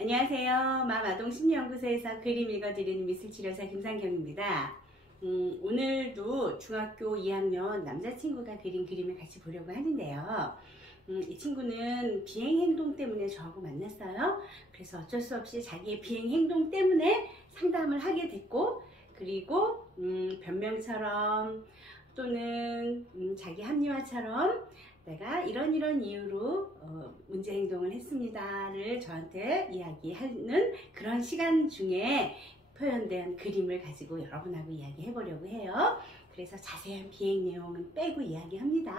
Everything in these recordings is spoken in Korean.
안녕하세요. 마마동심리연구소에서 그림 읽어드리는 미술치료사 김상경입니다. 오늘도 중학교 2학년 남자친구가 그린 그림을 같이 보려고 하는데요. 이 친구는 비행행동 때문에 저하고 만났어요. 그래서 어쩔 수 없이 자기의 비행행동 때문에 상담을 하게 됐고, 그리고 변명처럼 또는 자기 합리화처럼 내가 이런 이유로 문제 행동을 했습니다를 저한테 이야기하는 그런 시간 중에 표현된 그림을 가지고 여러분하고 이야기해 보려고 해요. 그래서 자세한 비행 내용은 빼고 이야기합니다.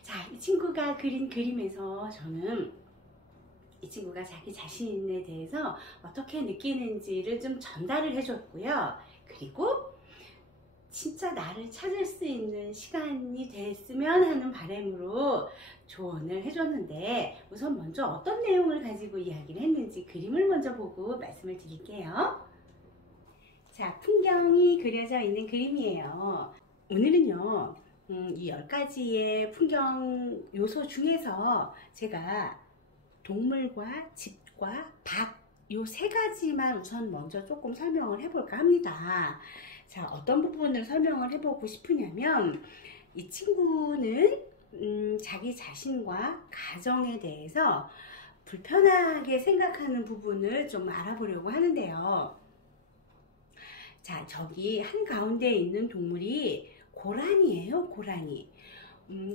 자, 이 친구가 그린 그림에서 저는 이 친구가 자기 자신에 대해서 어떻게 느끼는지를 좀 전달을 해줬고요. 그리고 진짜 나를 찾을 수 있는 시간이 됐으면 하는 바람으로 조언을 해줬는데, 우선 먼저 어떤 내용을 가지고 이야기를 했는지 그림을 먼저 보고 말씀을 드릴게요. 자, 풍경이 그려져 있는 그림이에요. 오늘은요, 이 10가지의 풍경 요소 중에서 제가 동물과 집과 밭 요 3가지만 우선 먼저 조금 설명을 해볼까 합니다. 자, 어떤 부분을 설명을 해보고 싶으냐면, 이 친구는 자기 자신과 가정에 대해서 불편하게 생각하는 부분을 좀 알아보려고 하는데요. 자, 저기 한가운데 있는 동물이 고라니예요, 고라니.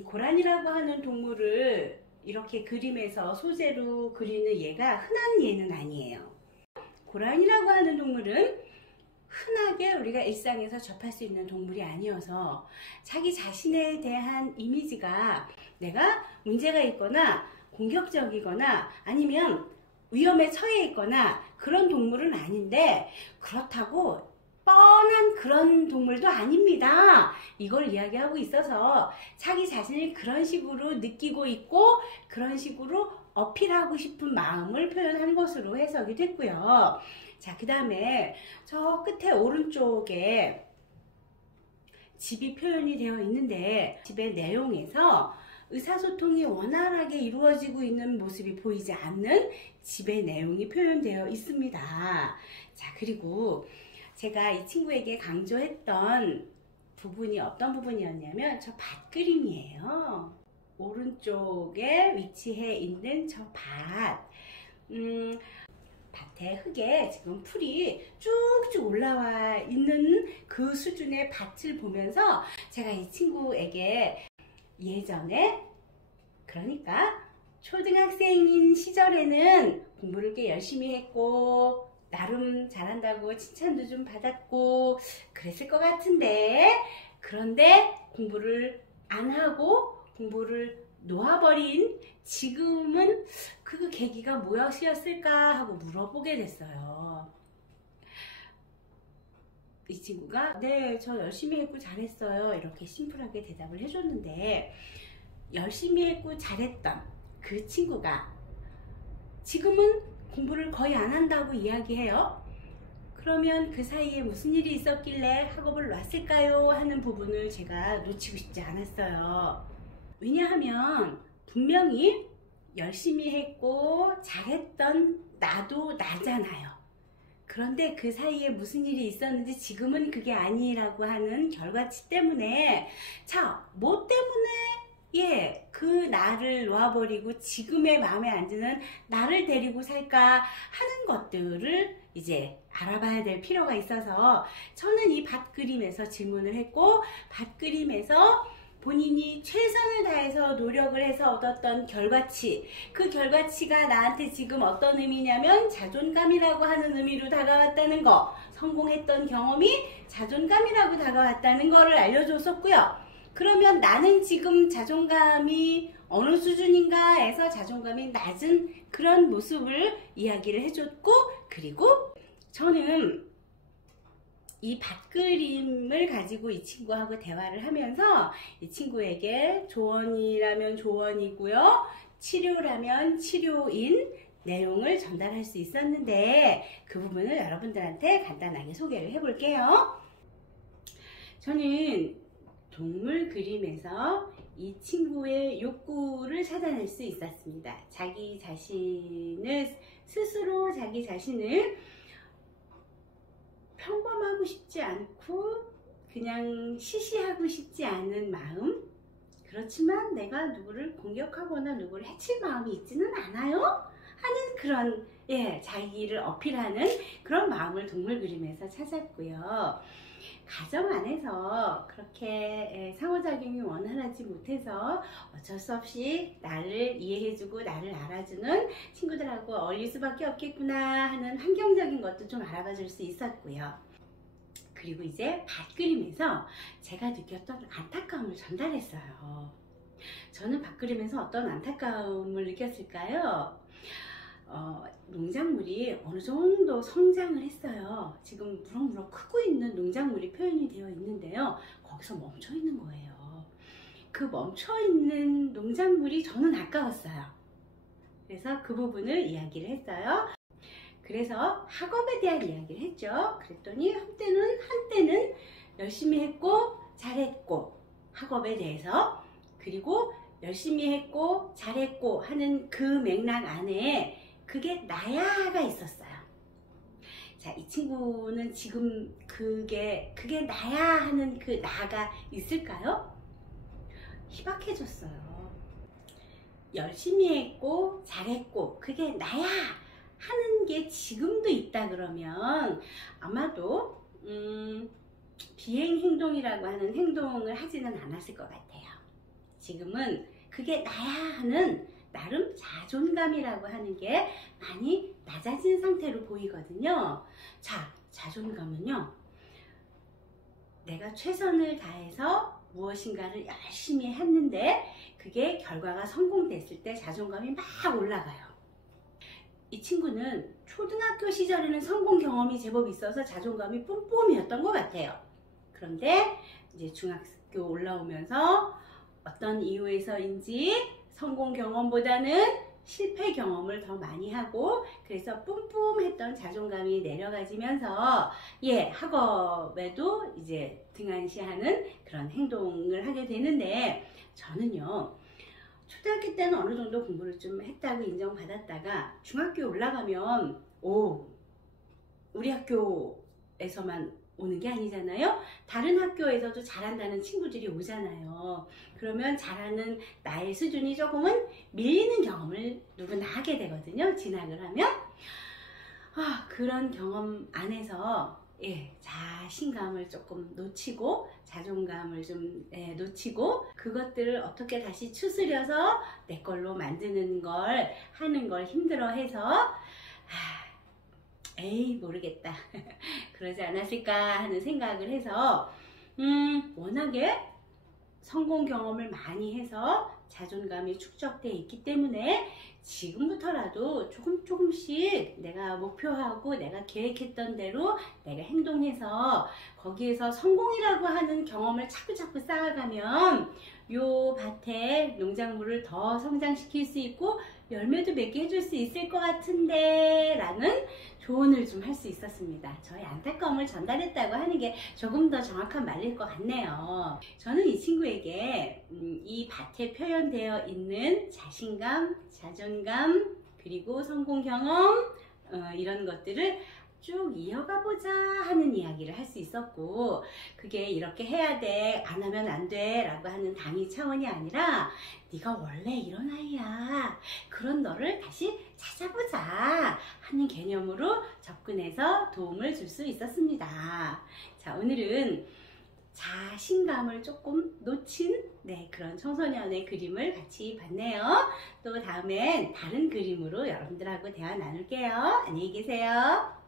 고라니라고 하는 동물을 이렇게 그림에서 소재로 그리는 얘가 흔한 예는 아니에요. 고라니라고 하는 동물은 흔하게 우리가 일상에서 접할 수 있는 동물이 아니어서 자기 자신에 대한 이미지가 내가 문제가 있거나 공격적이거나 아니면 위험에 처해 있거나 그런 동물은 아닌데, 그렇다고 뻔한 그런 동물도 아닙니다. 이걸 이야기하고 있어서 자기 자신을 그런 식으로 느끼고 있고 그런 식으로 어필하고 싶은 마음을 표현한 것으로 해석이 됐고요. 자, 그 다음에 저 끝에 오른쪽에 집이 표현이 되어 있는데, 집의 내용에서 의사소통이 원활하게 이루어지고 있는 모습이 보이지 않는 집의 내용이 표현되어 있습니다. 자, 그리고 제가 이 친구에게 강조했던 부분이 어떤 부분이었냐면 저 밭 그림이에요. 오른쪽에 위치해 있는 저 밭. 밭의 흙에 지금 풀이 쭉쭉 올라와 있는 그 수준의 밭을 보면서 제가 이 친구에게 예전에, 그러니까 초등학생인 시절에는 공부를 꽤 열심히 했고 나름 잘한다고 칭찬도 좀 받았고 그랬을 것 같은데, 그런데 공부를 안 하고 공부를 놓아버린 지금은 그 계기가 무엇이었을까 하고 물어보게 됐어요. 이 친구가 네, 저 열심히 했고 잘했어요, 이렇게 심플하게 대답을 해줬는데, 열심히 했고 잘했던 그 친구가 지금은 공부를 거의 안 한다고 이야기해요. 그러면 그 사이에 무슨 일이 있었길래 학업을 놨을까요? 하는 부분을 제가 놓치고 싶지 않았어요. 왜냐하면 분명히 열심히 했고 잘했던 나도 나잖아요. 그런데 그 사이에 무슨 일이 있었는지 지금은 그게 아니라고 하는 결과치 때문에, 자, 뭐 때문에 그 나를 놓아버리고 지금의 마음에 안 드는 나를 데리고 살까 하는 것들을 이제 알아봐야 될 필요가 있어서 저는 이 밭 그림에서 질문을 했고, 밭 그림에서 본인이 최선을 다해서 노력을 해서 얻었던 결과치, 그 결과치가 나한테 지금 어떤 의미냐면 자존감이라고 하는 의미로 다가왔다는 거, 성공했던 경험이 자존감이라고 다가왔다는 거를 알려줬었고요. 그러면 나는 지금 자존감이 어느 수준인가 해서 자존감이 낮은 그런 모습을 이야기를 해줬고, 그리고 저는 이 밭 그림을 가지고 이 친구하고 대화를 하면서 이 친구에게 조언이라면 조언이고요, 치료라면 치료인 내용을 전달할 수 있었는데, 그 부분을 여러분들한테 간단하게 소개를 해볼게요. 저는 동물 그림에서 이 친구의 욕구를 찾아낼 수 있었습니다. 자기 자신을 스스로 자기 자신을 평범하고 싶지 않고 그냥 시시하고 싶지 않은 마음, 그렇지만 내가 누구를 공격하거나 누구를 해칠 마음이 있지는 않아요 하는 그런 자기를 어필하는 그런 마음을 동물 그림에서 찾았고요. 가정 안에서 그렇게 상호작용이 원활하지 못해서 어쩔 수 없이 나를 이해해주고 나를 알아주는 친구들하고 어울릴 수밖에 없겠구나 하는 환경적인 것도 좀 알아봐 줄 수 있었고요. 그리고 이제 밭 그림에서 제가 느꼈던 안타까움을 전달했어요. 저는 밭 그림에서 어떤 안타까움을 느꼈을까요? 농작물이 어느 정도 성장을 했어요. 지금 무럭무럭 크고 있는 농작물이 표현이 되어 있는데요. 거기서 멈춰 있는 거예요. 그 멈춰 있는 농작물이 저는 아까웠어요. 그래서 그 부분을 이야기를 했어요. 그래서 학업에 대한 이야기를 했죠. 그랬더니 한때는 열심히 했고 잘했고 학업에 대해서, 그리고 열심히 했고 잘했고 하는 그 맥락 안에 그게 나야가 있었어요. 자, 이 친구는 지금 그게 나야 하는 그 나가 있을까요? 희박해졌어요. 열심히 했고 잘했고 그게 나야 하는 게 지금도 있다 그러면 아마도 비행행동이라고 하는 행동을 하지는 않았을 것 같아요. 지금은 그게 나야 하는 나름 자존감이라고 하는 게 많이 낮아진 상태로 보이거든요. 자, 자존감은요, 내가 최선을 다해서 무엇인가를 열심히 했는데 그게 결과가 성공됐을 때 자존감이 막 올라가요. 이 친구는 초등학교 시절에는 성공 경험이 제법 있어서 자존감이 뿜뿜이었던 것 같아요. 그런데 이제 중학교 올라오면서 어떤 이유에서인지 성공 경험보다는 실패 경험을 더 많이 하고, 그래서 뿜뿜했던 자존감이 내려가지면서 학업에도 이제 등한시하는 그런 행동을 하게 되는데, 저는요 초등학교 때는 어느 정도 공부를 좀 했다고 인정받았다가 중학교 올라가면 우리 학교에서만 오는 게 아니잖아요. 다른 학교에서도 잘한다는 친구들이 오잖아요. 그러면 잘하는 나의 수준이 조금은 밀리는 경험을 누구나 하게 되거든요. 진학을 하면. 그런 경험 안에서 자신감을 조금 놓치고 자존감을 좀 놓치고 그것들을 어떻게 다시 추스려서 내 걸로 만드는 걸 하는 걸 힘들어해서 에이 모르겠다 그러지 않았을까 하는 생각을 해서 워낙에 성공 경험을 많이 해서 자존감이 축적되어 있기 때문에 지금부터라도 조금씩 내가 목표하고 내가 계획했던 대로 내가 행동해서 거기에서 성공이라고 하는 경험을 자꾸 쌓아가면 요 밭에 농작물을 더 성장시킬 수 있고 열매도 맺게 해줄 수 있을 것 같은데 라는 조언을 좀 할 수 있었습니다. 저의 안타까움을 전달했다고 하는 게 조금 더 정확한 말일 것 같네요. 저는 이 친구에게 이 밭에 표현되어 있는 자신감, 자존감, 그리고 성공 경험 이런 것들을 쭉 이어가 보자 하는 이야기를 할 수 있었고, 그게 이렇게 해야 돼, 안 하면 안 돼 라고 하는 당위 차원이 아니라 네가 원래 이런 아이야, 그런 너를 다시 찾아보자 하는 개념으로 접근해서 도움을 줄 수 있었습니다. 자, 오늘은 자신감을 조금 놓친 그런 청소년의 그림을 같이 봤네요. 또 다음엔 다른 그림으로 여러분들하고 대화 나눌게요. 안녕히 계세요.